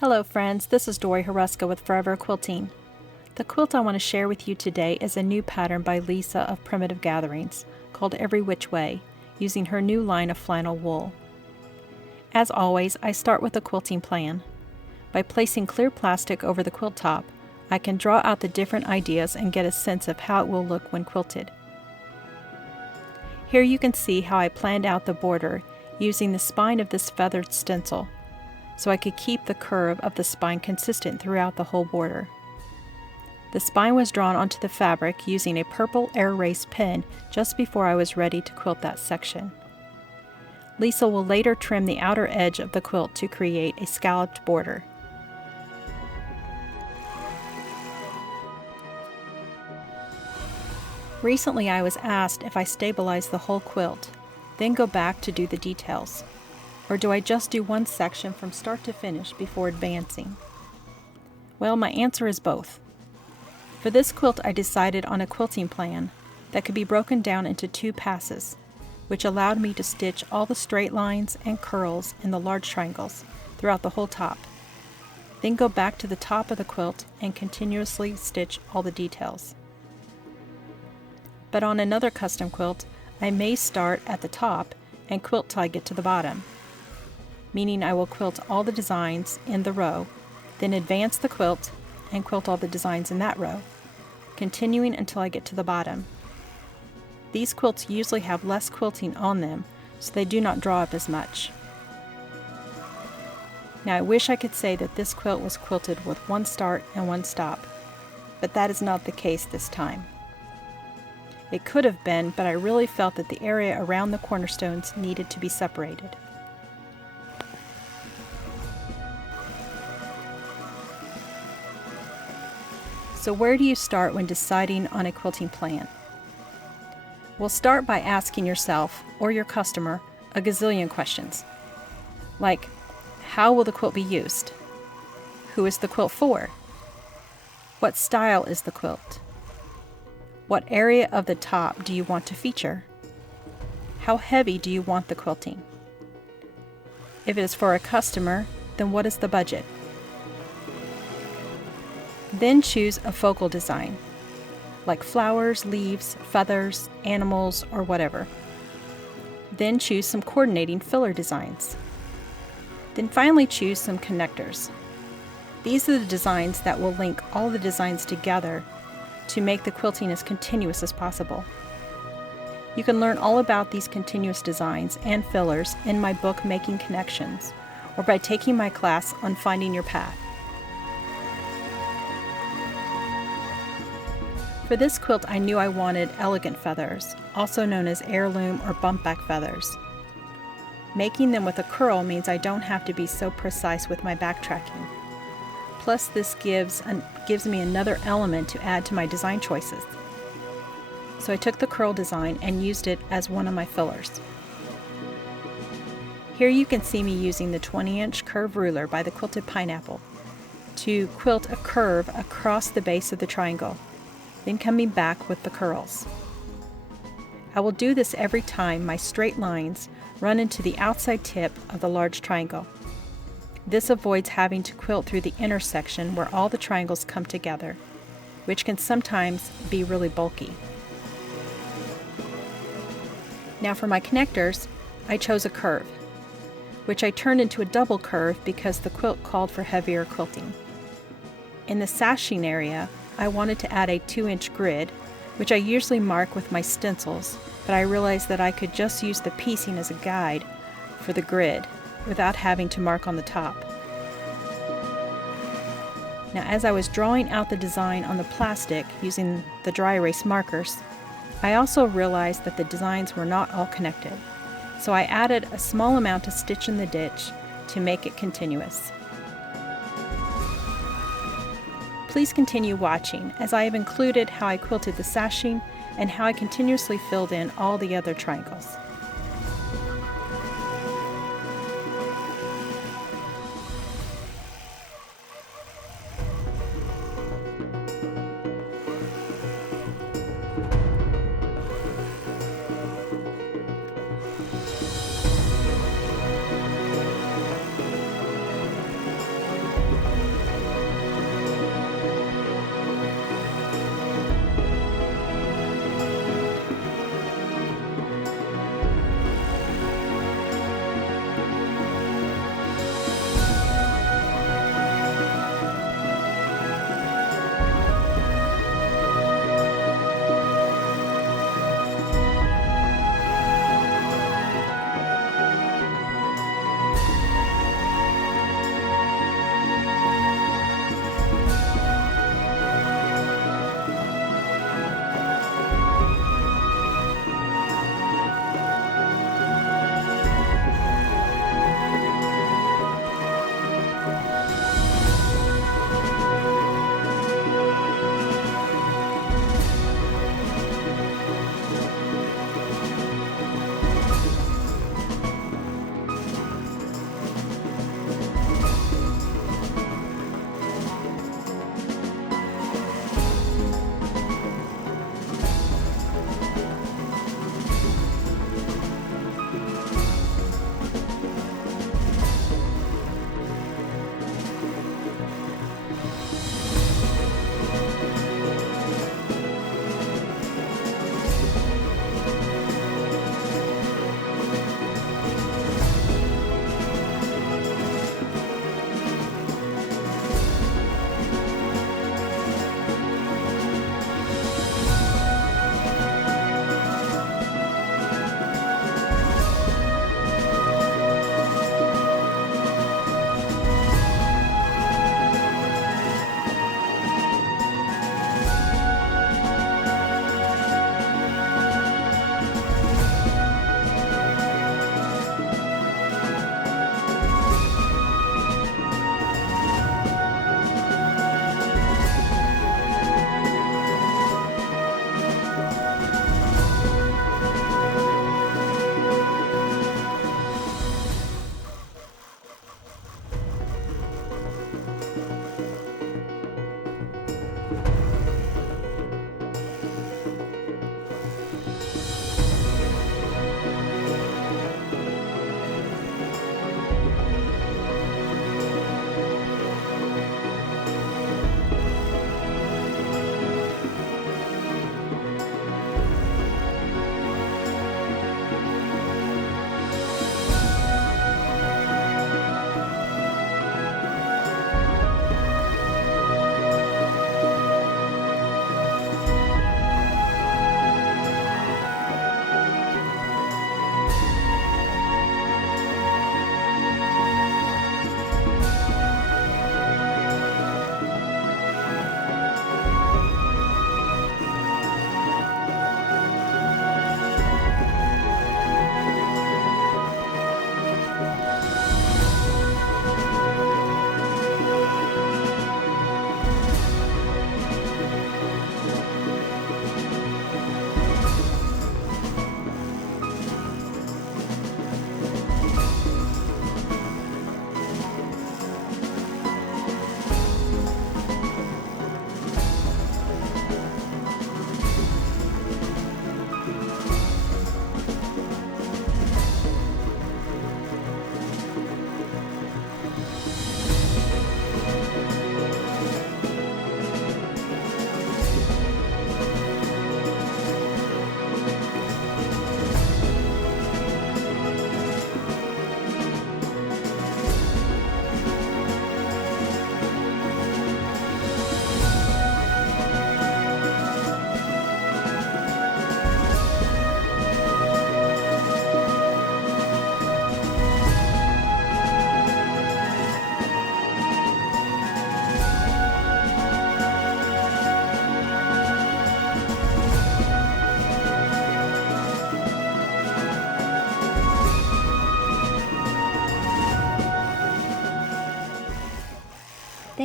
Hello friends, this is Dorie with Forever Quilting. The quilt I want to share with you today is a new pattern by Lisa of Primitive Gatherings called Every Which Way, using her new line of flannel wool. As always, I start with a quilting plan. By placing clear plastic over the quilt top, I can draw out the different ideas and get a sense of how it will look when quilted. Here you can see how I planned out the border using the spine of this feathered stencil, so I could keep the curve of the spine consistent throughout the whole border. The spine was drawn onto the fabric using a purple air erase pen just before I was ready to quilt that section. Lisa will later trim the outer edge of the quilt to create a scalloped border. Recently I was asked if I stabilize the whole quilt, then go back to do the details. Or do I just do one section from start to finish before advancing? Well, my answer is both. For this quilt I decided on a quilting plan that could be broken down into 2 passes, which allowed me to stitch all the straight lines and curls in the large triangles throughout the whole top. Then go back to the top of the quilt and continuously stitch all the details. But on another custom quilt, I may start at the top and quilt till I get to the bottom, meaning I will quilt all the designs in the row, then advance the quilt and quilt all the designs in that row, continuing until I get to the bottom. These quilts usually have less quilting on them, so they do not draw up as much. Now I wish I could say that this quilt was quilted with one start and one stop, but that is not the case this time. It could have been, but I really felt that the area around the cornerstones needed to be separated. So where do you start when deciding on a quilting plan? Well, start by asking yourself or your customer a gazillion questions. Like, how will the quilt be used? Who is the quilt for? What style is the quilt? What area of the top do you want to feature? How heavy do you want the quilting? If it is for a customer, then what is the budget? Then choose a focal design, like flowers, leaves, feathers, animals, or whatever. Then choose some coordinating filler designs. Then finally choose some connectors. These are the designs that will link all the designs together to make the quilting as continuous as possible. You can learn all about these continuous designs and fillers in my book Making Connections, or by taking my class on Finding Your Path. For this quilt, I knew I wanted elegant feathers, also known as heirloom or bumpback feathers. Making them with a curl means I don't have to be so precise with my backtracking. Plus, this gives me another element to add to my design choices. So I took the curl design and used it as one of my fillers. Here you can see me using the 20-inch curve ruler by the Quilted Pineapple to quilt a curve across the base of the triangle, then coming back with the curls. I will do this every time my straight lines run into the outside tip of the large triangle. This avoids having to quilt through the intersection where all the triangles come together, which can sometimes be really bulky. Now for my connectors, I chose a curve, which I turned into a double curve because the quilt called for heavier quilting. In the sashing area, I wanted to add a 2-inch grid, which I usually mark with my stencils, but I realized that I could just use the piecing as a guide for the grid without having to mark on the top. Now, as I was drawing out the design on the plastic using the dry erase markers, I also realized that the designs were not all connected, so I added a small amount of stitch in the ditch to make it continuous. Please continue watching, as I have included how I quilted the sashing and how I continuously filled in all the other triangles.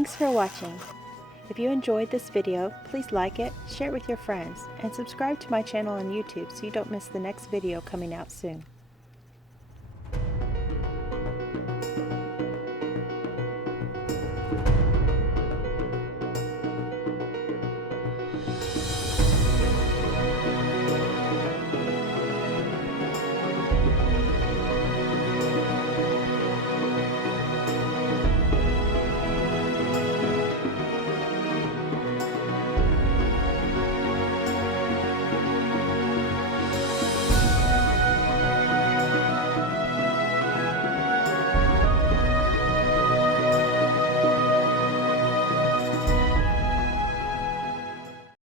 Thanks for watching. If you enjoyed this video, please like it, share it with your friends, and subscribe to my channel on YouTube so you don't miss the next video coming out soon.